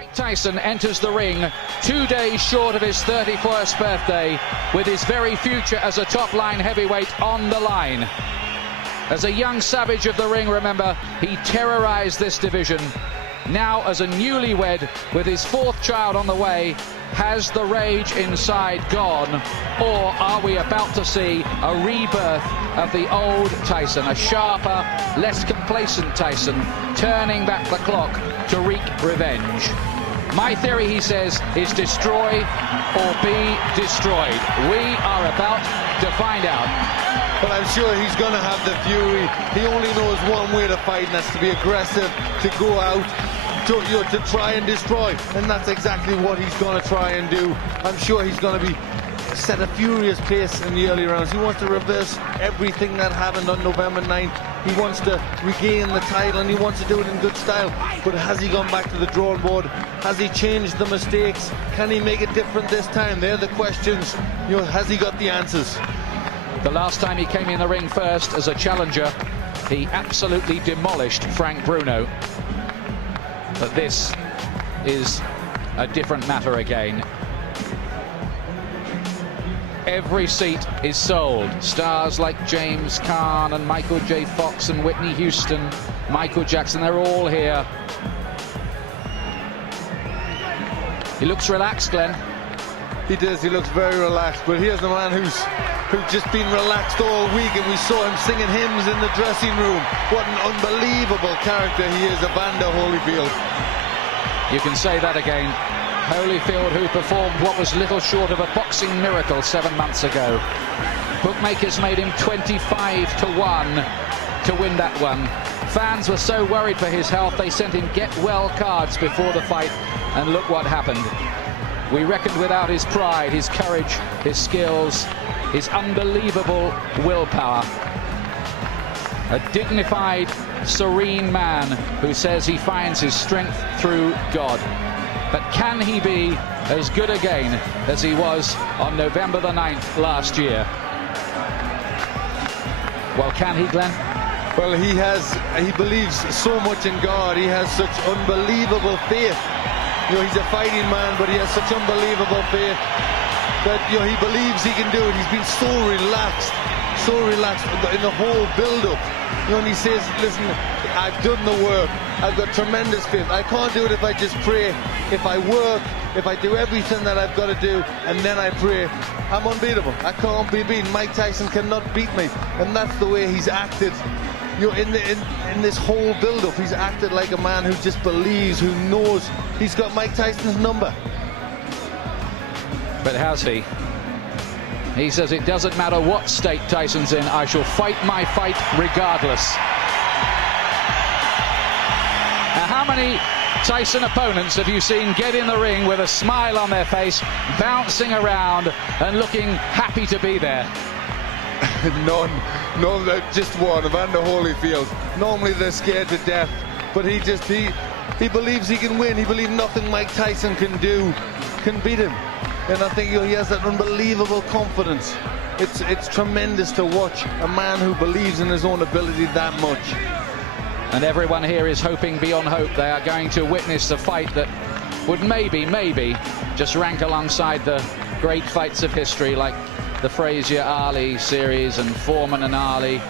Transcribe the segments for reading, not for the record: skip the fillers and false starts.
Mike Tyson enters the ring 2 days short of his 31st birthday, with his very future as a top-line heavyweight on the line. As a young savage of the ring, remember, he terrorized this division. Now, as a newlywed with his fourth child on the way, has the rage inside gone, or are we about to see a rebirth of the old Tyson, a sharper, less complacent Tyson, turning back the clock to wreak revenge? My theory, he says, is destroy or be destroyed. We are about to find out. But I'm sure he's going to have the fury. He only knows one way to fight, and that's to be aggressive, to go out, to try and destroy. And that's exactly what he's going to try and do. I'm sure he's going to be set a furious pace in the early rounds. He wants to reverse everything that happened on November 9th. He wants to regain the title, and he wants to do it in good style. But has he gone back to the drawing board? Has he changed the mistakes? Can he make it different this time? They're the questions. You know, has he got the answers? The last time he came in the ring first as a challenger, he absolutely demolished Frank Bruno. But this is a different matter again. Every seat is sold. Stars like James Caan and Michael J. Fox and Whitney Houston, Michael Jackson, they're all here. He looks relaxed, Glenn. He does, he looks very relaxed, but here's the man who's just been relaxed all week, and we saw him singing hymns in the dressing room. What an unbelievable character he is, Evander Holyfield. You can say that again. Holyfield, who performed what was little short of a boxing miracle 7 months ago. Bookmakers made him 25-1 to win that one. Fans were so worried for his health, they sent him get-well cards before the fight, and look what happened. We reckoned without his pride, his courage, his skills, his unbelievable willpower. A dignified, serene man who says he finds his strength through God. But can he be as good again as he was on November the 9th last year? Well, can he, Glenn? Well, he believes so much in God. He has such unbelievable faith. You know, he's a fighting man, but he has such unbelievable faith that, you know, he believes he can do it. He's been so relaxed in the whole build-up. You know, and he says, listen, I've done the work. I've got tremendous faith. I can't do it if I just pray. If I work, if I do everything that I've got to do, and then I pray, I'm unbeatable. I can't be beaten. Mike Tyson cannot beat me. And that's the way he's acted. You know, in this whole build-up, he's acted like a man who just believes, who knows he's got Mike Tyson's number. But has he? He says it doesn't matter what state Tyson's in, I shall fight my fight regardless. Now, how many Tyson opponents have you seen get in the ring with a smile on their face, bouncing around and looking happy to be there? None, just one, Evander Holyfield. Normally they're scared to death, but he believes he can win. He believes nothing Mike Tyson can do can beat him. And I think, you know, he has that unbelievable confidence. It's tremendous to watch a man who believes in his own ability that much. And everyone here is hoping beyond hope. They are going to witness a fight that would maybe just rank alongside the great fights of history, like the Frazier-Ali series and Foreman and Ali.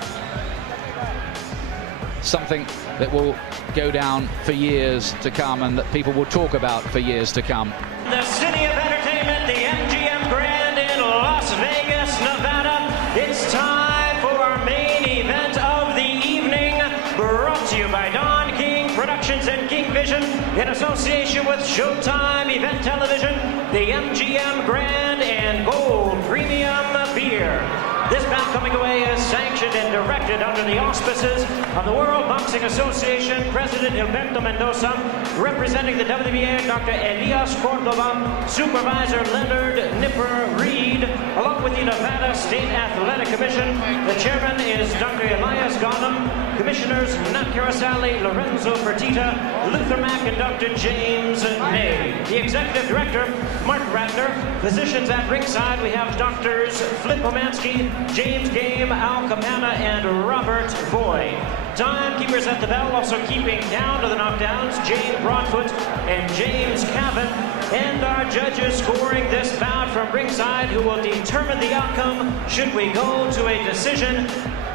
Something that will go down for years to come, and that people will talk about for years to come. The city of entertainment, the MGM Grand in Las Vegas, Nevada. It's time for our main event of the evening, brought to you by Don King Productions and King Vision in association with Showtime Event Television, the MGM Grand and Gold Premium Beer. This bout coming away is sanctioned and directed under the auspices of the World Boxing Association, President Gilberto Mendoza, representing the WBA, Dr. Elias Cordova, Supervisor Leonard Nipper Reed, along with the Nevada State Athletic Commission. The chairman is Dr. Elias Ghanem, commissioners Nat Carasali, Lorenzo Fertitta, Luther Mack, and Dr. James Ney. The executive director, Mark Ratner. Physicians at ringside, we have Doctors Flip Pomansky, James Game, Al Capana, and Robert Boyd. Timekeepers at the bell, also keeping down to the knockdowns, Jane Broadfoot and James Cavan. And our judges scoring this bout from ringside, who will determine the outcome should we go to a decision.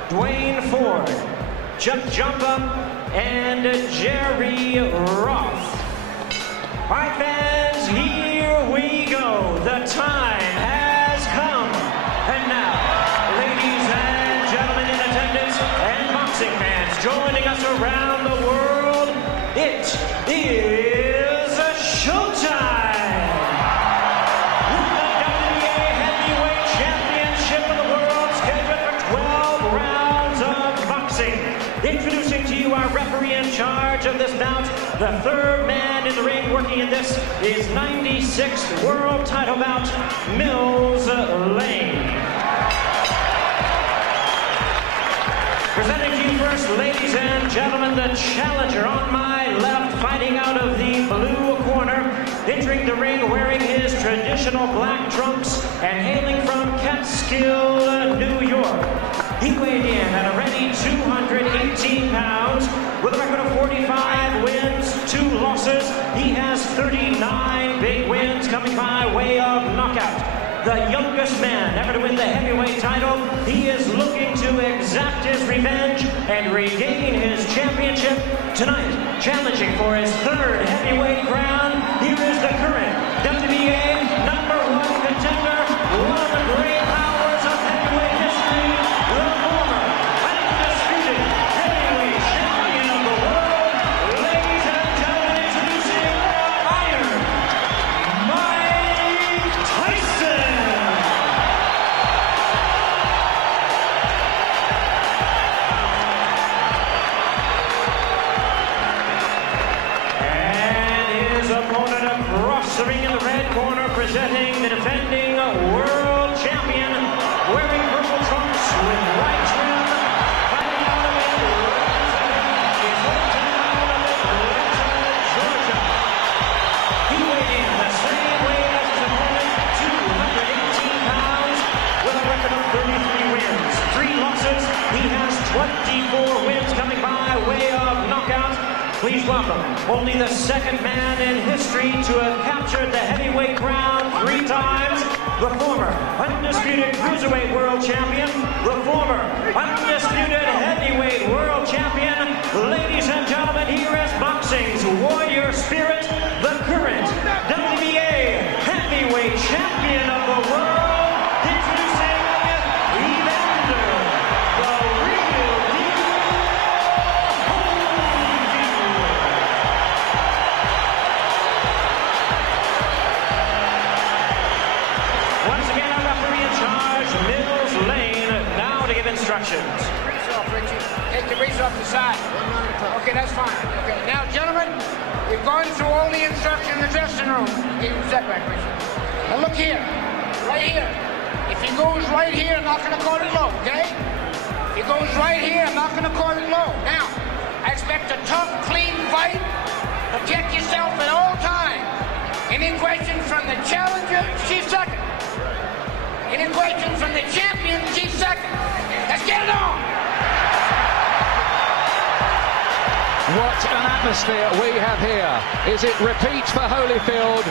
Dwayne Ford, Chuck Jumpa, and Jerry Roth. All right, fans, here we go. The time has come. And now, ladies and gentlemen in attendance and boxing fans joining us around the world, it is showtime! With the WBA Heavyweight Championship of the world scheduled for 12 rounds of boxing. Introducing to you our referee in charge of this bout, the third man in the ring working in this is 96th world title bout, Mills Lane. Presenting to you first, ladies and gentlemen, the challenger on my left, fighting out of the blue corner, entering the ring wearing his traditional black trunks and hailing from Catskill, New York. He weighed in at a ready 218 pounds with a record of 45 wins, 2 losses. He has 39 big wins coming by way of knockout. The youngest man ever to win the heavyweight title. He is looking to exact his revenge and regain his championship tonight. Challenging for his third heavyweight crown, here is the current WBA #1 contender, one of the great powers of heavyweight history, the former undisputed heavyweight champion of the world. Ladies and gentlemen, introducing Iron Mike Tyson. The ring in the red corner, presenting the defending world champion, wearing purple trunks with white trim, fighting out of it, his hometown of Atlanta, Georgia. He weighed in the same weight as his opponent, 218 pounds, with a record of 33 wins, 3 losses. He has 24 wins coming by way of knockout. Please welcome only the second man in history to have captured the heavyweight crown 3 times, the former undisputed cruiserweight world champion, the former undisputed heavyweight world champion. Ladies and gentlemen, here is boxing's warrior spirit, the current WBA heavyweight champion of the world, introducing Evander, the real deal. Once again, our referee in charge, Mills Lane, now to give instructions. Grease off, Richie. Take the grease off the side. Okay, that's fine. Okay, now, gentlemen, we've gone through all the instructions in the dressing room. Okay, step back, Richie. Now look here, right here. If he goes right here, I'm not going to call it low, okay? If he goes right here, I'm not going to call it low. Now, I expect a tough, clean fight. Protect yourself at all times. Any questions from the challenger, chief second. Any questions from the champion, chief second. Let's get it on. What an atmosphere we have here. Is it repeat for Holyfield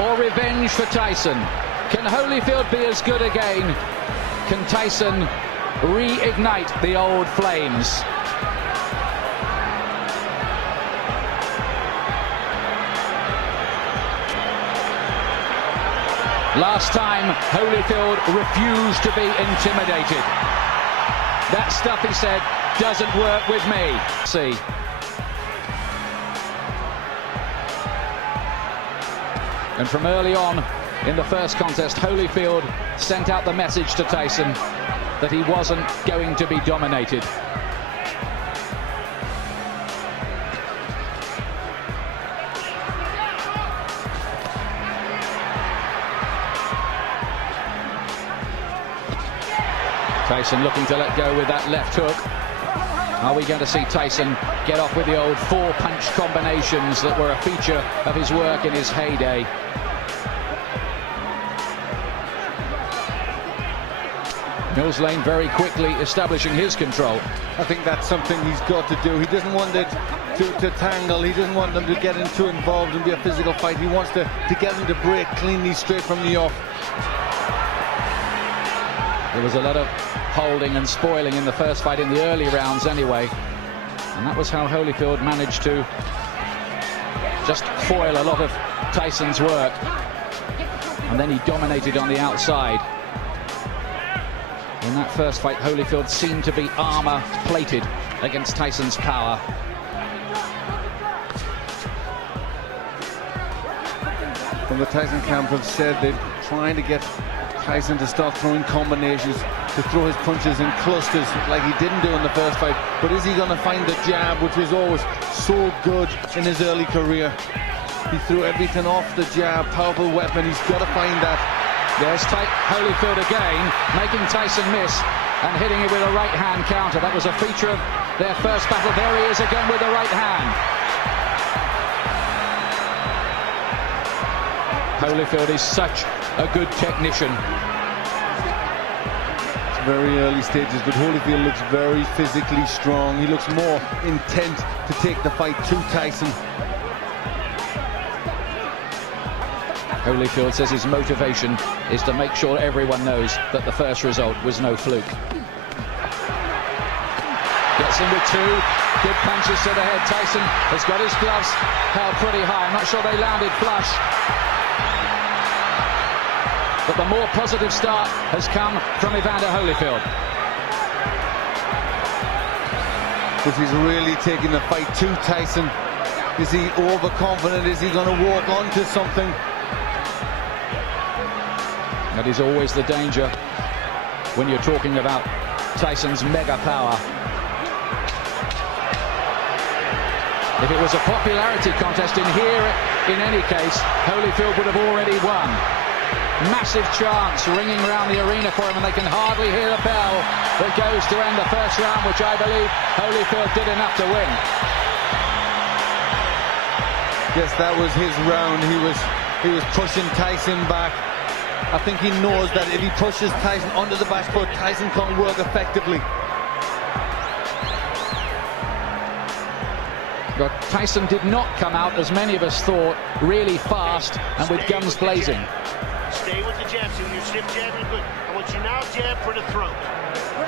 or revenge for Tyson? Can Holyfield be as good again? Can Tyson reignite the old flames? Last time, Holyfield refused to be intimidated. That stuff, he said, doesn't work with me. See. And from early on in the first contest, Holyfield sent out the message to Tyson that he wasn't going to be dominated. Tyson looking to let go with that left hook. Are we going to see Tyson get off with the old 4-punch combinations that were a feature of his work in his heyday? Mills Lane very quickly establishing his control. I think that's something he's got to do. He doesn't want it to tangle. He doesn't want them to get too involved and be a physical fight. He wants to get them to break cleanly straight from the off. There was a lot of holding and spoiling in the first fight in the early rounds anyway. And that was how Holyfield managed to just foil a lot of Tyson's work. And then he dominated on the outside. In that first fight, Holyfield seemed to be armor-plated against Tyson's power. From the Tyson camp have said they're trying to get Tyson to start throwing combinations, to throw his punches in clusters like he didn't do in the first fight. But is he going to find the jab, which was always so good in his early career? He threw everything off the jab, powerful weapon. He's got to find that. There's Holyfield again, making Tyson miss and hitting it with a right-hand counter. That was a feature of their first battle. There he is again with the right hand. Holyfield is such a good technician. It's very early stages, but Holyfield looks very physically strong. He looks more intent to take the fight to Tyson. Holyfield says his motivation is to make sure everyone knows that the first result was no fluke. Gets in with two good punches to the head. Tyson has got his gloves held pretty high. I'm not sure they landed flush. But the more positive start has come from Evander Holyfield. But he's really taking the fight to Tyson. Is he overconfident? Is he going to walk onto something? That is always the danger when you're talking about Tyson's mega power. If it was a popularity contest in here, in any case, Holyfield would have already won. Massive chants ringing around the arena for him, and they can hardly hear the bell that goes to end the first round, which I believe Holyfield did enough to win. Yes, that was his round. He was pushing Tyson back. I think he knows that if he pushes Tyson onto the back foot, Tyson can't work effectively. But Tyson did not come out, as many of us thought, really fast and with guns blazing. Stay with the jab. So you stiff jabbing good. I want you now jab for the throat.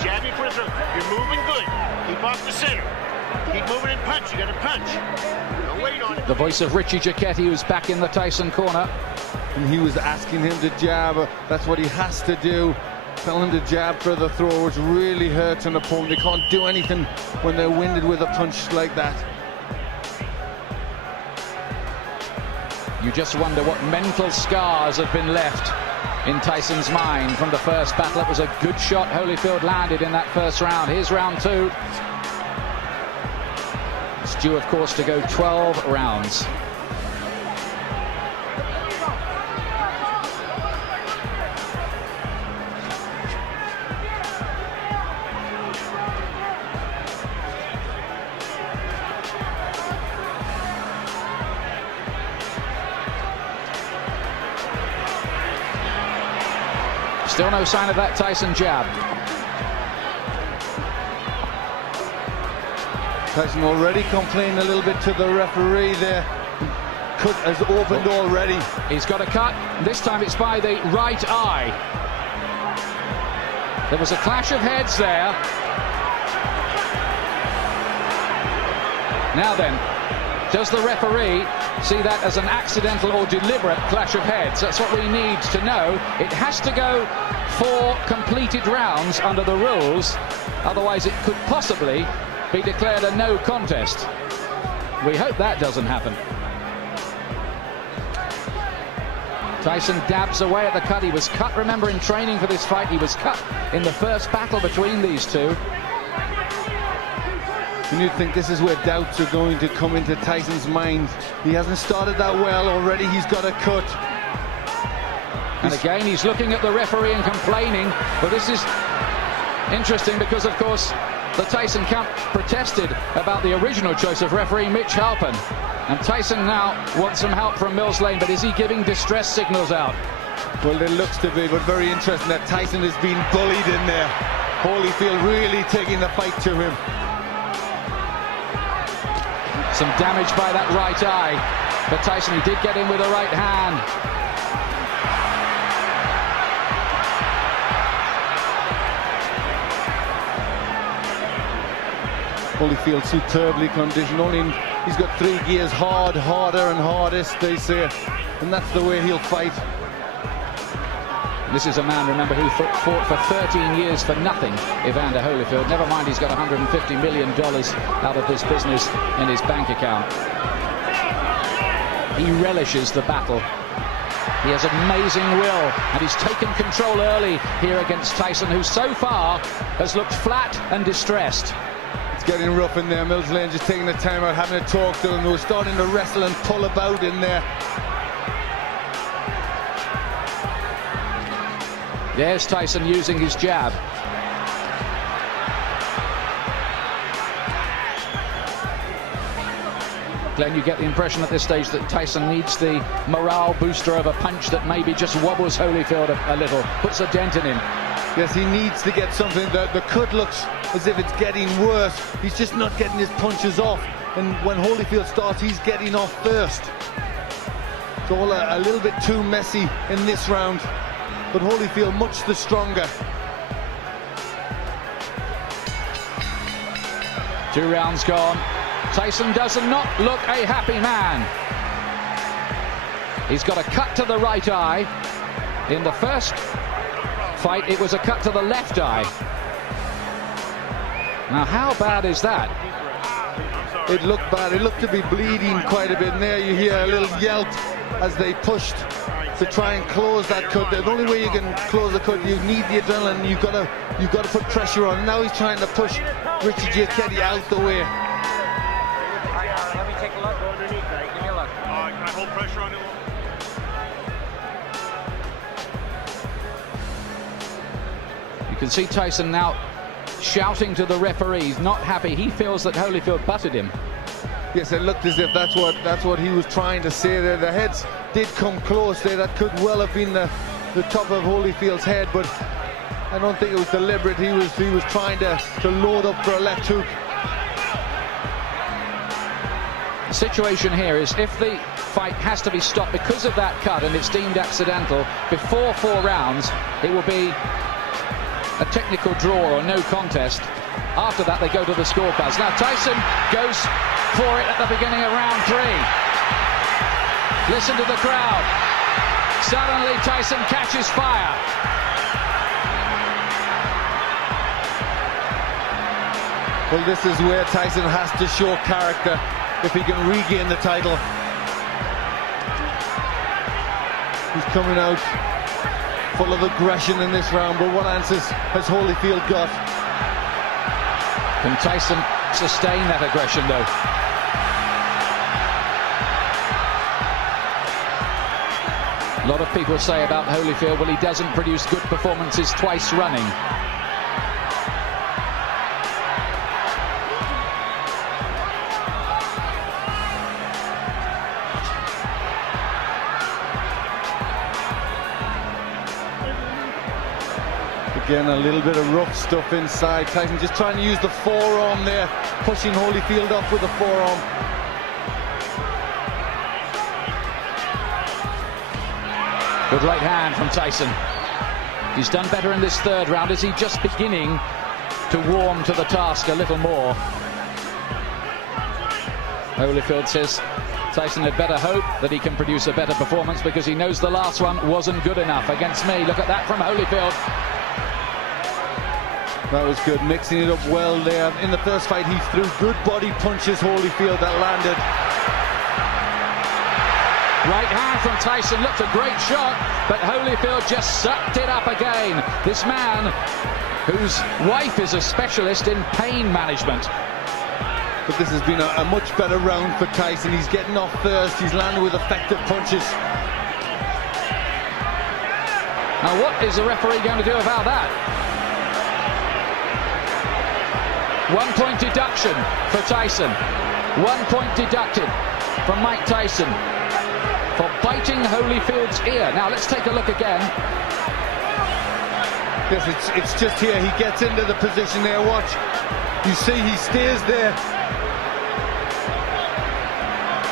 Jabbing for the throat. You're moving good. Keep off the center. Keep moving and punch. You got to punch. Don't wait on it. The voice of Richie Giacchetti, who's back in the Tyson corner. And he was asking him to jab. That's what he has to do. Tell him to jab for the throw, which really hurts an opponent. They can't do anything when they're winded with a punch like that. You just wonder what mental scars have been left in Tyson's mind from the first battle. It was a good shot Holyfield landed in that first round. Here's round two. It's due, of course, to go 12 rounds. Still no sign of that Tyson jab. Tyson already complaining a little bit to the referee there. Cut has opened already. He's got a cut. This time it's by the right eye. There was a clash of heads there. Now then, does the referee see that as an accidental or deliberate clash of heads? That's what we need to know. It has to go 4 completed rounds under the rules. Otherwise it could possibly be declared a no contest. We hope that doesn't happen. Tyson dabs away at the cut. He was cut, remember, in training for this fight. He was cut in the first battle between these two. And you'd think this is where doubts are going to come into Tyson's mind. He hasn't started that well already. He's got a cut. And again, he's looking at the referee and complaining. But this is interesting because, of course, the Tyson camp protested about the original choice of referee Mitch Halpin. And Tyson now wants some help from Mills Lane, but is he giving distress signals out? Well, it looks to be, but very interesting that Tyson has been bullied in there. Holyfield really taking the fight to him. Some damage by that right eye, but Tyson, he did get in with a right hand. Holyfield superbly conditioned. He's got 3 gears: hard, harder, and hardest, they say, and that's the way he'll fight. This is a man, remember, who fought for 13 years for nothing, Evander Holyfield. Never mind, he's got $150 million out of this business in his bank account. He relishes the battle. He has amazing will, and he's taken control early here against Tyson, who so far has looked flat and distressed. It's getting rough in there. Mills Lane just taking the time out, having a talk to him. They were starting to wrestle and pull about in there. There's Tyson using his jab. Glenn, you get the impression at this stage that Tyson needs the morale booster of a punch that maybe just wobbles Holyfield a little, puts a dent in him. Yes, he needs to get something. The cut looks as if it's getting worse. He's just not getting his punches off. And when Holyfield starts, he's getting off first. It's all a little bit too messy in this round. But Holyfield much the stronger. 2 rounds gone. Tyson does not look a happy man. He's got a cut to the right eye. In the first fight, it was a cut to the left eye. Now, how bad is that? It looked bad. It looked to be bleeding quite a bit. And there you hear a little yelp as they pushed to try and close that cut. The only way you can close the cut, you need the adrenaline. You've got to put pressure on. Now he's trying to push Richie Giacchetti out the way. Let me take a look. Go underneath that. Give me a look. Can I hold pressure on it? You can see Tyson now shouting to the referees, not happy. He feels that Holyfield butted him. Yes, it looked as if that's what he was trying to say there. The heads did come close there. That could well have been the top of Holyfield's head, but I don't think it was deliberate. He was trying to load up for a left hook. The situation here is if the fight has to be stopped because of that cut and it's deemed accidental before 4 rounds, it will be a technical draw or no contest. After that, they go to the scorecards. Now, Tyson goes for it at the beginning of round 3. Listen to the crowd. Suddenly, Tyson catches fire. Well, this is where Tyson has to show character if he can regain the title. He's coming out full of aggression in this round, but what answers has Holyfield got? Can Tyson sustain that aggression, though? A lot of people say about Holyfield, well, he doesn't produce good performances twice running. Again, a little bit of rough stuff inside. Tyson just trying to use the forearm there, pushing Holyfield off with the forearm. Good right hand from Tyson. He's done better in this 3rd round. Is he just beginning to warm to the task a little more? Holyfield says Tyson had better hope that he can produce a better performance because he knows the last one wasn't good enough against me. Look at that from Holyfield. That was good, mixing it up well there. In the first fight, he threw good body punches, Holyfield, that landed. Right hand from Tyson, looked a great shot, but Holyfield just sucked it up again. This man, whose wife is a specialist in pain management. But this has been a much better round for Tyson. He's getting off first, he's landed with effective punches. Now what is the referee going to do about that? 1 point deduction for Tyson. 1 point deducted from Mike Tyson. for biting Holyfield's ear. Now let's take a look again. Yes, it's just here. He gets into the position there. Watch. You see he stays there.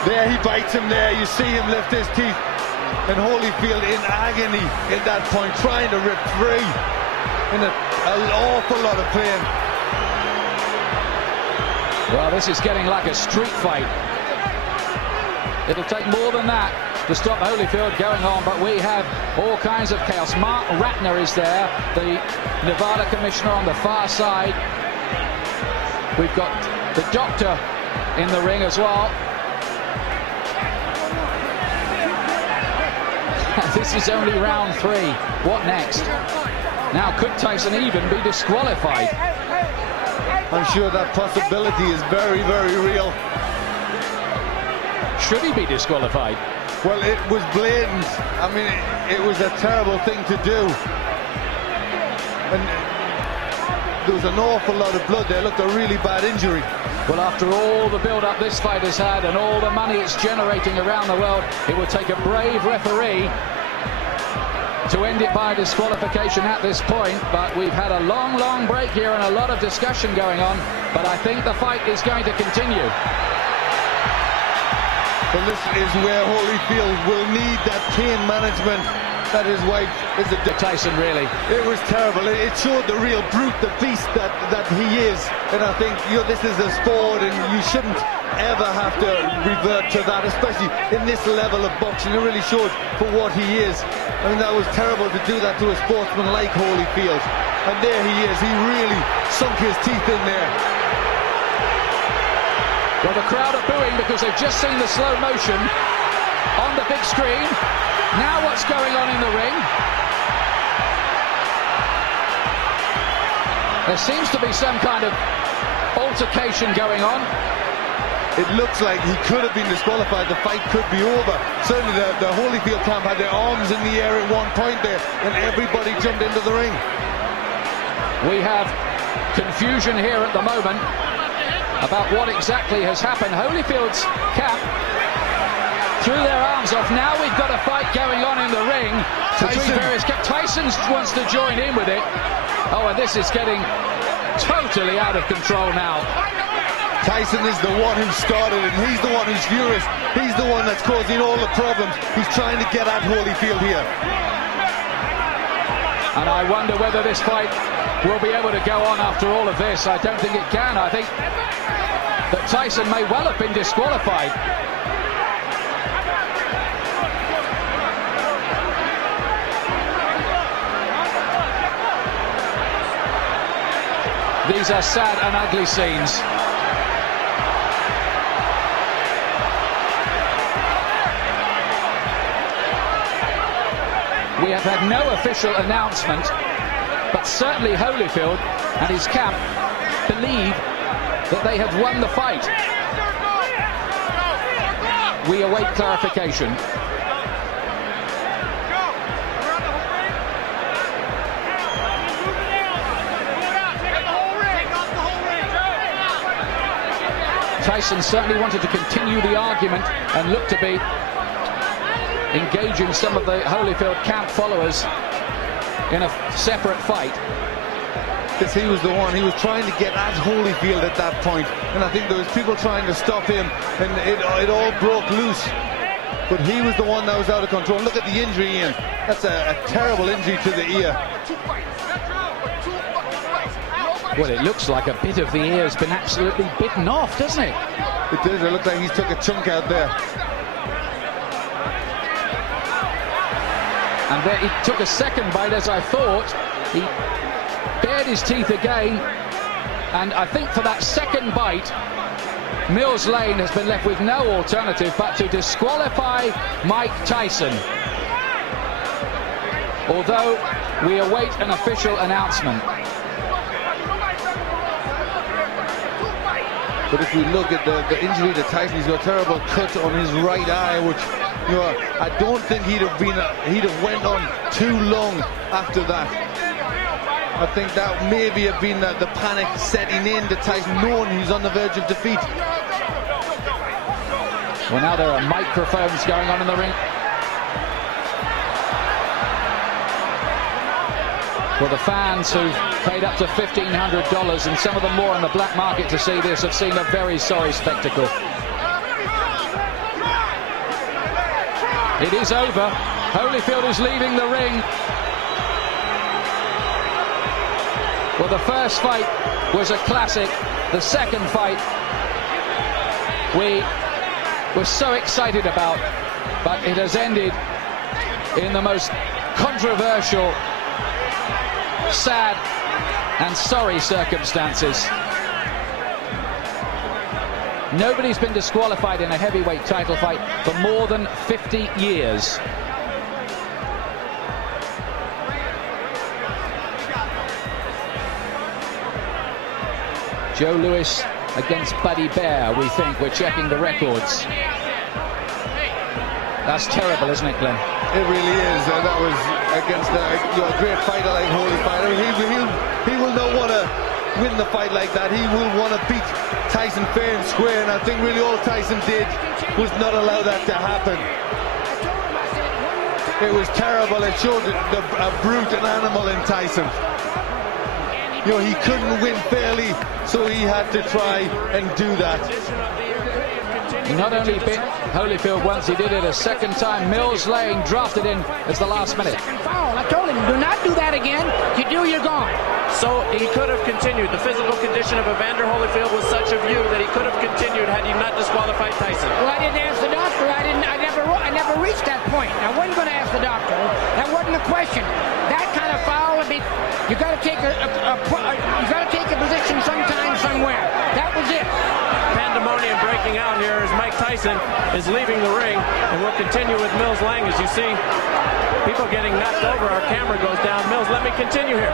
There he bites him there. You see him lift his teeth. And Holyfield in agony at that point, trying to rip free. In an awful lot of pain. Well, this is getting like a street fight. It'll take more than that to stop Holyfield going on, but we have all kinds of chaos. Mark Ratner is there, the Nevada commissioner on the far side. We've got the doctor in the ring as well. This is only round 3. What next? Now, could Tyson even be disqualified? I'm sure that possibility is very, very real. Should he be disqualified? Well, it was blatant. I mean, it was a terrible thing to do. And there was an awful lot of blood there. It looked a really bad injury. Well, after all the build-up this fight has had and all the money it's generating around the world, it would take a brave referee to end it by disqualification at this point. But we've had a long, long break here and a lot of discussion going on. But I think the fight is going to continue. Well, this is where Holyfield will need that pain management that his wife is a Tyson, really. It was terrible. It showed the real brute, the beast that he is. And I think, you know, this is a sport and you shouldn't ever have to revert to that, especially in this level of boxing. It really showed for what he is. I mean, that was terrible to do that to a sportsman like Holyfield. And there he is. He really sunk his teeth in there. Well, the crowd are booing because they've just seen the slow motion on the big screen. Now what's going on in the ring? There seems to be some kind of altercation going on. It looks like he could have been disqualified. The fight could be over. Certainly the Holyfield camp had their arms in the air at one point there, and everybody jumped into the ring. We have confusion here at the moment about what exactly has happened. Holyfield's camp threw their arms off. Now we've got a fight going on in the ring. Tyson wants to join in with it. Oh, and this is getting totally out of control now. Tyson is the one who started it. He's the one who's furious. He's the one that's causing all the problems. He's trying to get at Holyfield here. And I wonder whether this fight will be able to go on after all of this. I don't think it can. I think that Tyson may well have been disqualified. These are sad and ugly scenes. We have had no official announcement, but certainly Holyfield and his camp believe that they have won the fight. We await clarification. Tyson certainly wanted to continue the argument and look to be engaging some of the Holyfield camp followers in a separate fight. Because he was the one, he was trying to get at Holyfield at that point, and I think there was people trying to stop him, and it all broke loose. But he was the one that was out of control. Look at the injury, Ian. That's a terrible injury to the ear. Well, it looks like a bit of the ear has been absolutely bitten off, doesn't it? It does. It looks like he's took a chunk out there. And there he took a second bite, as I thought. He bared his teeth again, and I think for that second bite, Mills Lane has been left with no alternative but to disqualify Mike Tyson. Although we await an official announcement. But if we look at the injury to Tyson, he's got a terrible cut on his right eye, which, you know, I don't think he'd have went on too long after that. I think that maybe have been the panic setting in to Tyson, knowing he's on the verge of defeat. Well, now there are microphones going on in the ring. Well, the fans who've paid up to $1,500 and some of them more on the black market to see this have seen a very sorry spectacle. It is over. Holyfield is leaving the ring. Well, the first fight was a classic. The second fight we were so excited about, but it has ended in the most controversial, sad and sorry circumstances. Nobody's been disqualified in a heavyweight title fight for more than 50 years. Joe Louis against Buddy Bear, we think. We're checking the records. That's terrible, isn't it, Glenn? It really is. That was against a great fighter like Holyfield. He will not want to win the fight like that. He will want to beat Tyson fair and square, and I think really all Tyson did was not allow that to happen. It was terrible. It showed a brute, an animal in Tyson. You know, he couldn't win fairly, so he had to try and do that. He not only bit Holyfield once, he did it a second time. Mills Lane drafted in as the last minute. Foul. I told him, do not do that again. You do, you're gone. So he could have continued. The physical condition of Evander Holyfield was such a view that he could have continued had he not disqualified Tyson. Well, I didn't ask the doctor. I never reached that point. I wasn't going to ask the doctor. That wasn't a question. That kind of foul would be. You got to take a position sometime, somewhere. That was it. Pandemonium breaking out here as Mike Tyson is leaving the ring, and we'll continue with Mills Lang. As you see people getting knocked over, our camera goes down. Mills, let me continue here.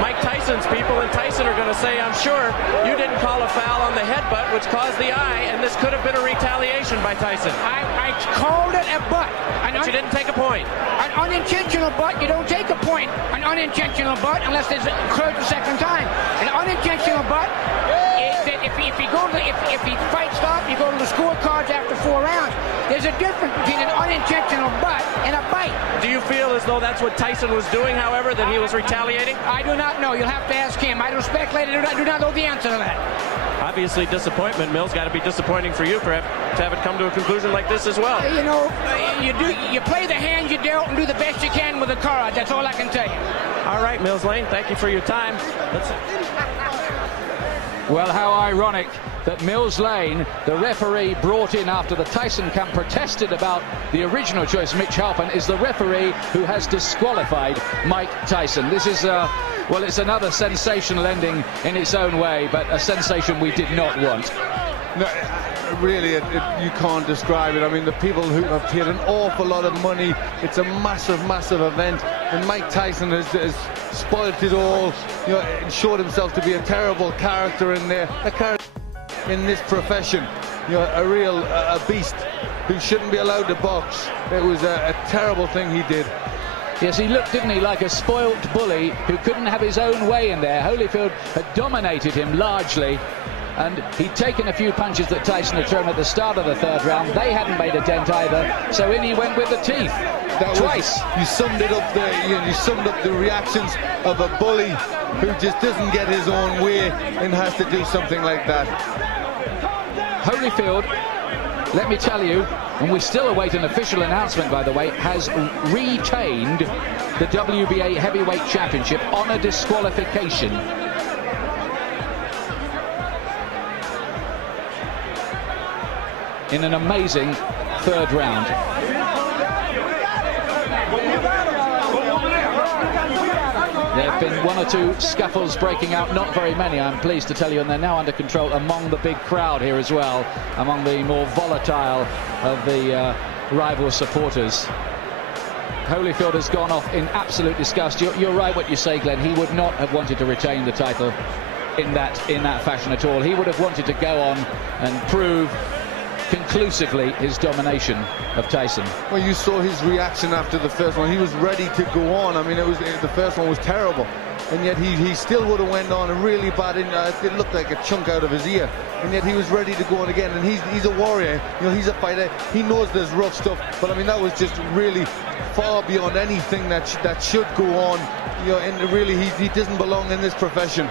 Mike Tyson's people and Tyson are going to say, I'm sure you didn't call a foul on the headbutt, which caused the eye, and this could have been a retaliation by Tyson. I called it a butt. But you didn't take a point. An unintentional butt, you don't take a point. An unintentional butt, unless it's occurred the second time. An unintentional butt, if he fights stop, you go to the scorecards after 4 rounds. There's a difference between an unintentional butt and a bite. Do you feel as though that's what Tyson was doing, however, that he was retaliating? I do not know. You'll have to ask him. I don't speculate. I do not know the answer to that. Obviously, disappointment. Mills, got to be disappointing for you to have it come to a conclusion like this as well. You know, you play the hand you dealt and do the best you can with the card. That's all I can tell you. All right, Mills Lane, thank you for your time. Well, how ironic that Mills Lane, the referee brought in after the Tyson camp, protested about the original choice, Mitch Halpin, is the referee who has disqualified Mike Tyson. This is, well, it's another sensational ending in its own way, but a sensation we did not want. No, really, you can't describe it. I mean, the people who have paid an awful lot of money, it's a massive, massive event, and Mike Tyson has spoilt it all, you know, and showed himself to be a terrible character in there, a character in this profession, you know, a real beast who shouldn't be allowed to box. It was a terrible thing he did. Yes, he looked, didn't he, like a spoilt bully who couldn't have his own way in there. Holyfield had dominated him largely, and he'd taken a few punches that Tyson had thrown at the start of the third round. They hadn't made a dent either, so in he went with the teeth. Twice. You summed it up there. You summed up the reactions of a bully who just doesn't get his own way and has to do something like that. Holyfield, let me tell you, and we still await an official announcement, by the way, has retained the WBA Heavyweight Championship on a disqualification. In an amazing third round. There have been 1 or 2 scuffles breaking out, not very many, I'm pleased to tell you, and they're now under control among the big crowd here as well, among the more volatile of the rival supporters. Holyfield has gone off in absolute disgust. You're right what you say, Glenn. He would not have wanted to retain the title in that fashion at all. He would have wanted to go on and prove conclusively his domination of Tyson. Well, you saw his reaction after the first one. He was ready to go on. I mean, the first one was terrible, and yet he still would have went on a really bad. It looked like a chunk out of his ear, and yet he was ready to go on again. And he's a warrior. You know, he's a fighter. He knows there's rough stuff, but I mean, that was just really far beyond anything that should go on. You know, and really, he doesn't belong in this profession.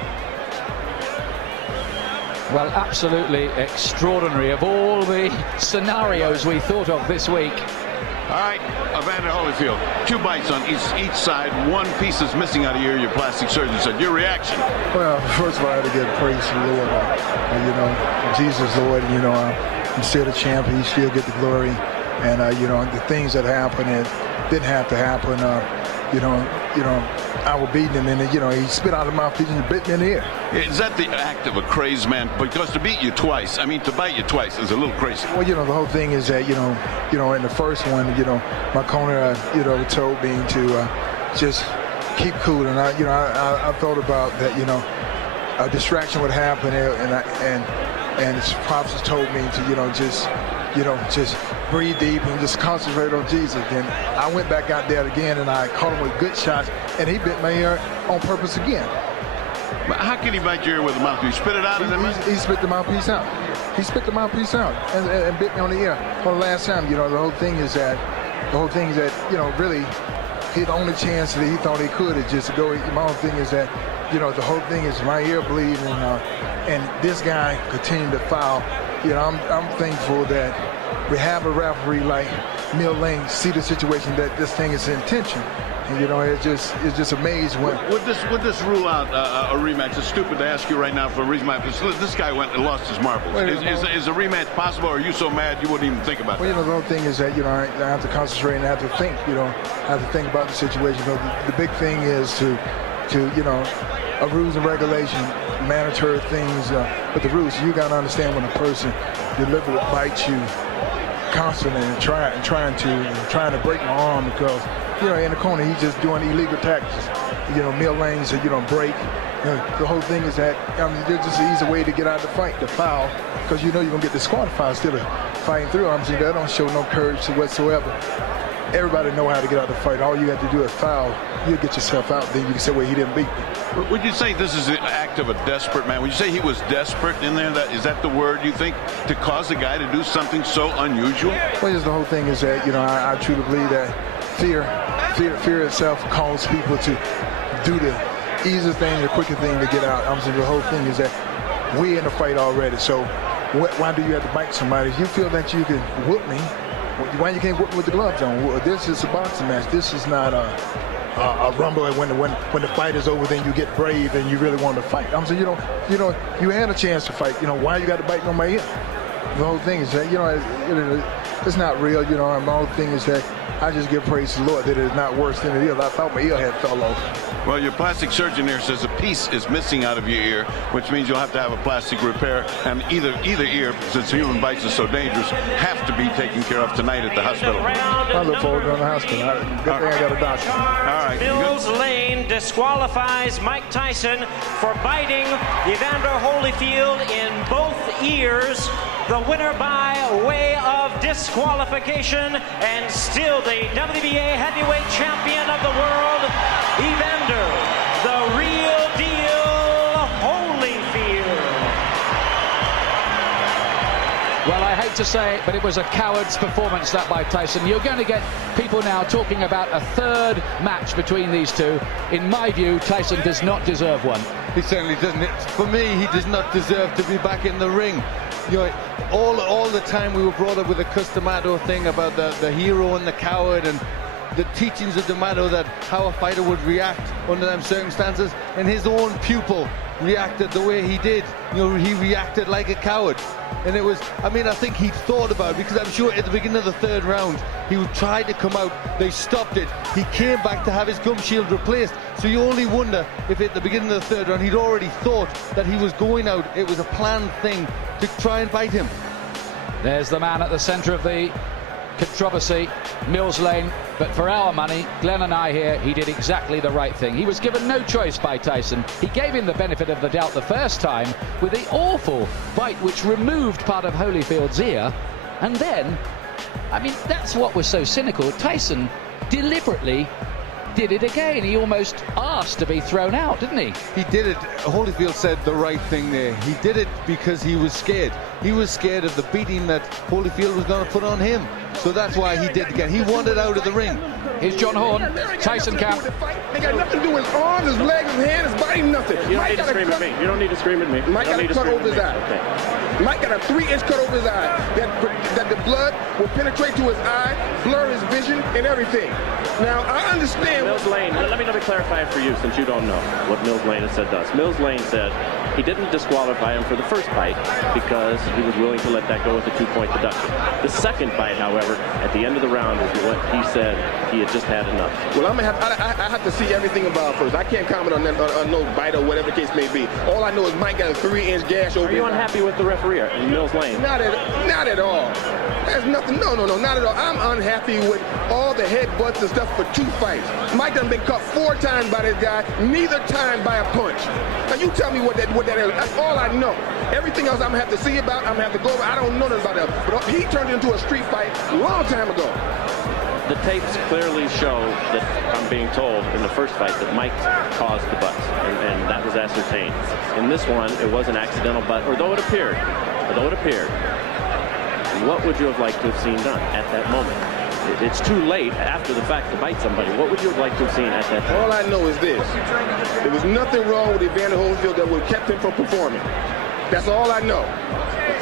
Well, absolutely extraordinary of all the scenarios we thought of this week. All right, Evander Holyfield, 2 bites on each side. 1 piece is missing out of your plastic surgeon said. Your reaction? Well, first of all, I had to give praise to the Lord. You know, Jesus, Lord, you know, he's still the champion. He still get the glory. And, you know, the things that happened, it didn't have to happen. You know, I was beating him, and, you know, he spit out of my mouthpiece and bit me in the ear. Is that the act of a crazed man? Because to beat you twice, I mean, to bite you twice is a little crazy. Well, you know, the whole thing is that, you know, in the first one, you know, my corner, you know, told me to just keep cool. And I thought about that, you know, a distraction would happen, and his pops told me to, you know, just breathe deep and just concentrate on Jesus. And I went back out there again, and I caught him with good shots, and he bit my ear on purpose again. But how can he bite your ear with a mouthpiece? Spit it out of the mouth? He spit the mouthpiece out. He spit the mouthpiece out and bit me on the ear. For the last time, you know, the whole thing is that, you know, really, the only chance that he thought he could is just to go. My whole thing is that, you know, the whole thing is my ear bleeding, and this guy continued to foul. You know, I'm thankful that we have a referee like Neil Lane see the situation that this thing is intention. And, you know, it's just amazing when. Would this rule out a rematch? It's stupid to ask you right now for a rematch. This guy went and lost his marbles. Is a rematch possible, or are you so mad you wouldn't even think about well, that? You know, the whole thing is that, you know, I have to concentrate and I have to think, you know, I have to think about the situation. But the big thing is to you know, a rules and regulation, mandatory things, but the rules, you got to understand when a person deliberately bites you constantly and trying to break my arm because, you know, in the corner he's just doing illegal tactics. You know, Mill Lane said, you don't break. You know, the whole thing is that, I mean, there's just an easy way to get out of the fight, the foul, because you know you're going to get disqualified instead of fighting through. I'm saying that don't show no courage whatsoever. Everybody know how to get out of the fight. All you have to do is foul. You'll get yourself out. Then you can say, well, he didn't beat me. Would you say this is the act of a desperate man? Would you say he was desperate in there? Is that the word you think, to cause a guy to do something so unusual? Well, the whole thing is that, you know, I truly believe that fear itself calls people to do the easiest thing, the quicker thing to get out. I'm saying the whole thing is that we're in the fight already. So why do you have to bite somebody? If you feel that you can whoop me, why you can't whoop me with the gloves on? Well, this is a boxing match. This is not a rumble. And when the fight is over, then you get brave and you really want to fight. I'm saying, you had a chance to fight. You know, why you got to bite on my ear? The whole thing is that, you know, it's not real. You know, and my whole thing is that I just give praise to the Lord that it's not worse than it is. I thought my ear had fell off. Well, your plastic surgeon here says a piece is missing out of your ear, which means you'll have to have a plastic repair. And either ear, since human bites are so dangerous, have to be taken care of tonight at the hospital. I look forward to going to the hospital. Good thing I got a doctor. All right. Mills Lane disqualifies Mike Tyson for biting Evander Holyfield in both ears. The winner by way of disqualification, and still the WBA Heavyweight Champion of the world, Evander, the real deal, Holyfield. Well, I hate to say it, but it was a coward's performance, that by Tyson. You're going to get people now talking about a third match between these two. In my view, Tyson does not deserve one. He certainly doesn't. For me, he does not deserve to be back in the ring. You know, all the time we were brought up with the Customato thing about the hero and the coward, and the teachings of D'Amato that how a fighter would react under them circumstances, and his own pupil reacted the way he did. You know, he reacted like a coward. And it was, I mean, I think he'd thought about it, because I'm sure at the beginning of the third round he tried to come out, they stopped it, he came back to have his gum shield replaced. So you only wonder if at the beginning of the third round he'd already thought that he was going out. It was a planned thing to try and bite him. There's the man at the centre of the controversy, Mills Lane. But for our money, Glenn and I here, he did exactly the right thing. He was given no choice by Tyson. He gave him the benefit of the doubt the first time with the awful bite which removed part of Holyfield's ear. And then, I mean, that's what was so cynical. Tyson deliberately did it again. He almost asked to be thrown out, didn't he? He did it. Holyfield said the right thing there. He did it because he was scared. He was scared of the beating that Holyfield was going to put on him. So that's why he did it again. He wanted out of the ring. Here's John Horn, Tyson camp. They got nothing to do with his arms, his legs, his hands, his body, nothing. You don't need to scream at me. You don't need to scream at me. Mike got a cut over his eye. Okay. Mike got a 3-inch cut over his eye. That the blood will penetrate to his eye, blur his vision, and everything. Now, I understand. Mills Lane, let me clarify it for you since you don't know what Mills Lane has said to us. Mills Lane said he didn't disqualify him for the first fight because he was willing to let that go with a 2-point deduction. The second fight, however, at the end of the round is what he said he had just had enough. Well, I have to see everything about it first. I can't comment on that, on no bite or whatever the case may be. All I know is Mike got a 3-inch gash over his eye. Are you unhappy with the referee, Mills Lane? Not at all. There's nothing. No, not at all. I'm unhappy with all the headbutts and stuff for 2 fights. Mike done been cut 4 times by this guy, neither time by a punch. Now you tell me what that is. That's all I know. Everything else I'm gonna have to see about. I'm gonna have to go over. I don't know nothing about that. But he turned it into a street fight a long time ago. The tapes clearly show that I'm being told in the first fight that Mike caused the butts, and that was ascertained. In this one, it was an accidental butt, although it appeared. What would you have liked to have seen done at that moment? It's too late after the fact to bite somebody. What would you have liked to have seen at that time? All I know is this. There was nothing wrong with Evander Holyfield that would have kept him from performing. That's all I know.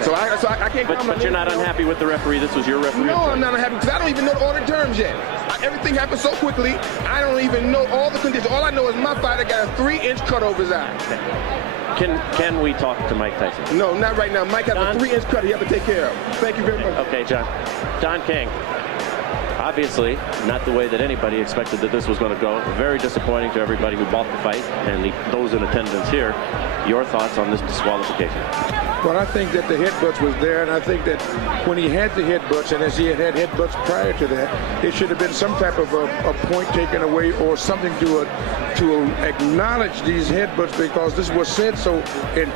So I can't comment. But you're not unhappy with the referee? This was your referee? No, I'm not unhappy because I don't even know all the terms yet. Everything happened so quickly, I don't even know all the conditions. All I know is my fighter got a 3-inch cut over his eye. Can we talk to Mike Tyson? No, not right now. Mike has a 3-inch cut he has to take care of. Thank you very much. Okay, John. Don King. Obviously, not the way that anybody expected that this was going to go. Very disappointing to everybody who bought the fight and those in attendance here. Your thoughts on this disqualification? Well, I think that the headbutts was there, and I think that when he had the headbutts, and as he had headbutts prior to that, it should have been some type of a point taken away or something to acknowledge these headbutts, because this was said so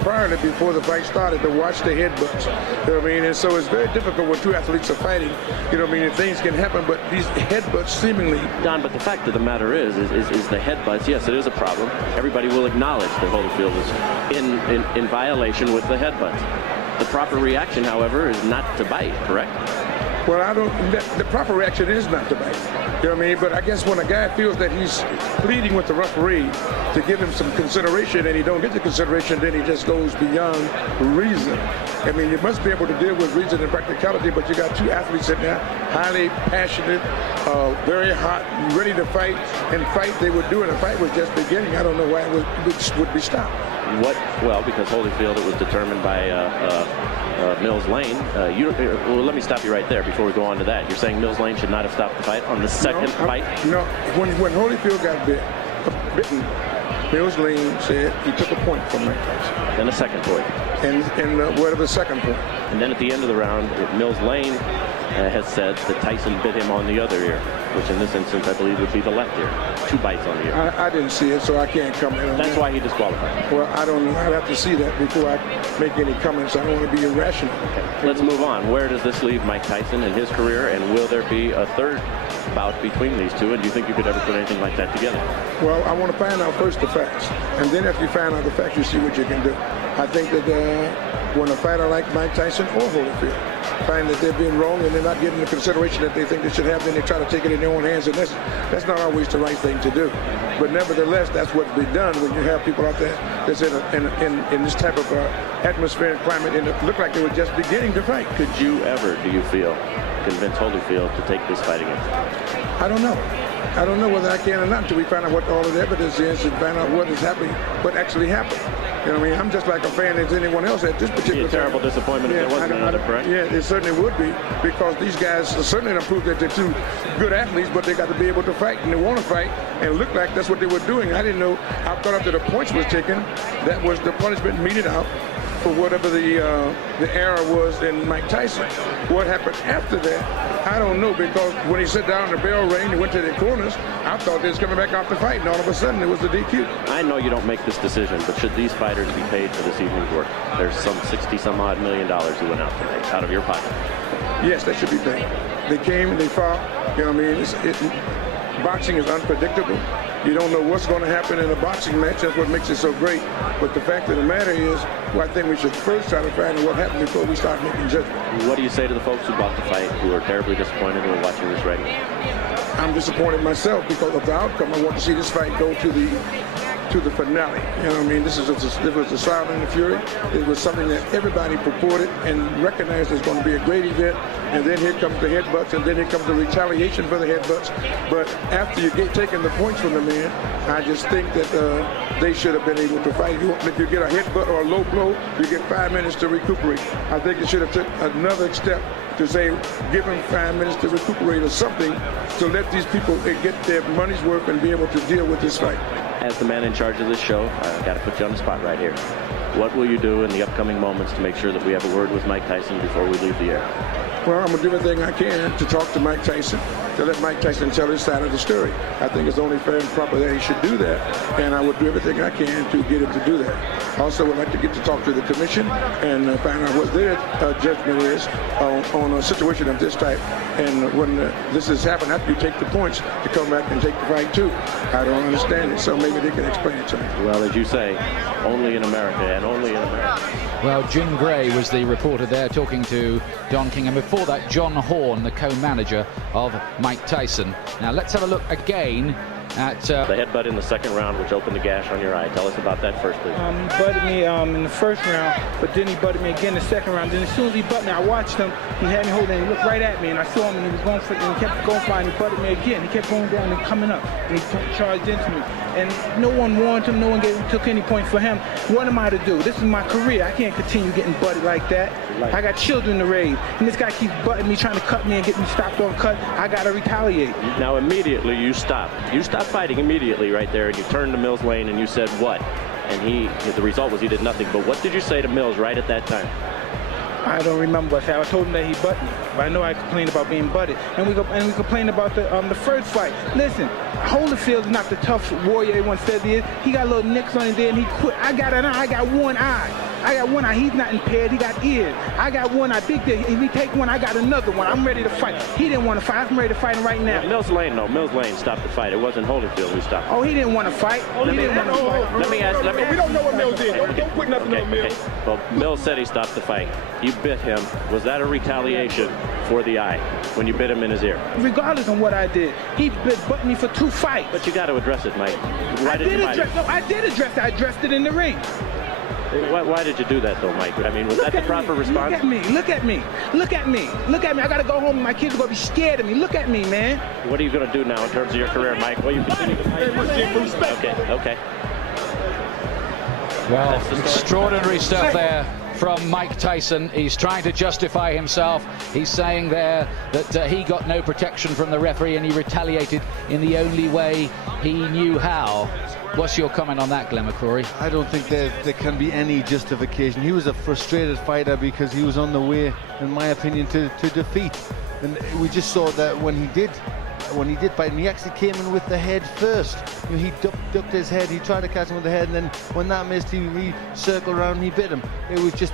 priorly before the fight started to watch the headbutts. You know what I mean? And so it's very difficult when 2 athletes are fighting. You know what I mean? And things can happen, but these headbutts seemingly. Don, but the fact of the matter is the headbutts. Yes, it is a problem. Everybody will acknowledge that Holyfield was in violation with the headbutts. The proper reaction, however, is not to bite, correct? Well, the proper reaction is not to bite. You know what I mean? But I guess when a guy feels that he's pleading with the referee to give him some consideration and he don't get the consideration, then he just goes beyond reason. I mean, you must be able to deal with reason and practicality, but you got 2 athletes in there, highly passionate, very hot, ready to fight, and fight they would do, and the fight was just beginning. I don't know why it would be stopped. Well, because Holyfield, it was determined by Mills Lane. Well, let me stop you right there before we go on to that. You're saying Mills Lane should not have stopped the fight on the second fight? No, when Holyfield got bitten, Mills Lane said he took a point from Mike Tyson. Then a second point. And whatever the second point. And then at the end of the round, Mills Lane has said that Tyson bit him on the other ear, which in this instance I believe would be the left ear. 2 bites on the ear. I didn't see it, so I can't comment on that. That's why he disqualified. Well, I don't know. I'd have to see that before I make any comments. I don't want to be irrational. Okay. Let's move on. Where does this leave Mike Tyson in his career, and will there be a third bout between these two, and do you think you could ever put anything like that together? Well, I want to find out first the facts, and then after you find out the facts, you see what you can do. I think that when a fighter like Mike Tyson or Holyfield find that they're being wrong and they're not getting the consideration that they think they should have, then they try to take it in their own hands, and that's not always the right thing to do. But nevertheless, that's what's been done when you have people out there that's in this type of atmosphere and climate, and it looked like they were just beginning to fight. Could you ever, do you feel, convince Holyfield to take this fight against him? I don't know. I don't know whether I can or not until we find out what all of the evidence is and find out what is happening, what actually happened. You know what I mean? I'm just like a fan as anyone else at this particular time. It'd be a terrible disappointment if there wasn't another, correct? Yeah, it certainly would be, because these guys certainly have proved that they're 2 good athletes, but they got to be able to fight, and they want to fight, and it looked like that's what they were doing. I didn't know. I thought after the points was taken, that was the punishment meted out for whatever the error was in Mike Tyson. What happened after that, I don't know, because when he sat down, the bell rang, he went to the corners, I thought they was coming back out to fight, and all of a sudden it was the DQ. I know you don't make this decision, but should these fighters be paid for this evening's work? There's some $60-some-odd million who went out tonight, out of your pocket. yes, that should be paid. They came and they fought. You know what I mean? Boxing is unpredictable. You don't know what's going to happen in a boxing match. That's what makes it so great. But the fact of the matter is, well, I think we should first try to find out what happened before we start making judgment. What do you say to the folks who bought the fight, who are terribly disappointed who are watching this right now? I'm disappointed myself because of the outcome. I want to see this fight go to the finale. You know what I mean? It was the Sound and the Fury. It was something that everybody purported and recognized as going to be a great event. And then here comes the headbutts, and then here comes the retaliation for the headbutts. But after you get taking the points from the man, I just think that they should have been able to fight. If you get a headbutt or a low blow, you get 5 minutes to recuperate. I think it should have took another step to say, give them 5 minutes to recuperate or something to let these people get their money's worth and be able to deal with this fight. As the man in charge of this show, I've got to put you on the spot right here. What will you do in the upcoming moments to make sure that we have a word with Mike Tyson before we leave the air? Well, I'm going to do everything I can to talk to Mike Tyson, to let Mike Tyson tell his side of the story. I think it's only fair and proper that he should do that, and I would do everything I can to get him to do that. Also, would like to get to talk to the commission and find out what their judgment is on a situation of this type. And when this has happened, after you take the points, to come back and take the fight too. I don't understand it, so maybe they can explain it to me. Well, as you say, only in America and only in America. Well, Jim Gray was the reporter there talking to Don King, and before that, John Horn, the co-manager of Mike Tyson. Now, let's have a look again at the headbutt in the second round, which opened the gash on your eye. Tell us about that first, please. He butted me in the first round, but then he butted me again in the second round. Then as soon as he butted me, I watched him. He had me holding, and he looked right at me, and I saw him, and he was going for it, and he kept going for it, and he butted me again. He kept going down and coming up, and he charged into me. And no one warned him, no one took any points for him. What am I to do? This is my career. I can't continue getting butted like that. I got children to raise, and this guy keeps butting me, trying to cut me and get me stopped on cut. I got to retaliate. Now, immediately you stopped. You stopped fighting immediately right there, and you turned to Mills Lane and you said what? And the result was he did nothing. But what did you say to Mills right at that time? I don't remember what I said. I told him that he butted me, but I know I complained about being butted. And we complained about the first fight. Listen, Holyfield is not the tough warrior everyone says he is. He got little nicks on his there, and he quit. I got an eye. I got one eye. I got one eye. He's not impaired. He got ears. I got one eye. Big day. If he take one, I got another one. I'm ready to fight. He didn't want to fight. I'm ready to fight him right now. Mills Lane stopped the fight. It wasn't Holyfield who stopped. Oh, he didn't want to fight. Let me ask. We don't know what Mills did. Don't put nothing on Mills. Okay. Well, Mills said he stopped the fight. You bit him. Was that a retaliation for the eye when you bit him in his ear? Regardless of what I did, he butted me for 2 fights. But you got to address it, Mike. Why did you address it? No, I did address it. I addressed it in the ring. Why did you do that, though, Mike? I mean, was that the proper response? Look at me. Look at me. Look at me. Look at me. I got to go home and my kids are going to be scared of me. Look at me, man. What are you going to do now in terms of your career, Mike? Well, you continue to fight. Okay. Well, extraordinary stuff there from Mike Tyson. He's trying to justify himself. He's saying there that he got no protection from the referee and he retaliated in the only way he knew how. What's your comment on that, Glenn McCrory? I don't think there can be any justification. He was a frustrated fighter because he was on the way, in my opinion, to defeat. And we just saw that when he did fight him, he actually came in with the head first. You know, he ducked his head, he tried to catch him with the head, and then when that missed, he circled around and he bit him. It was just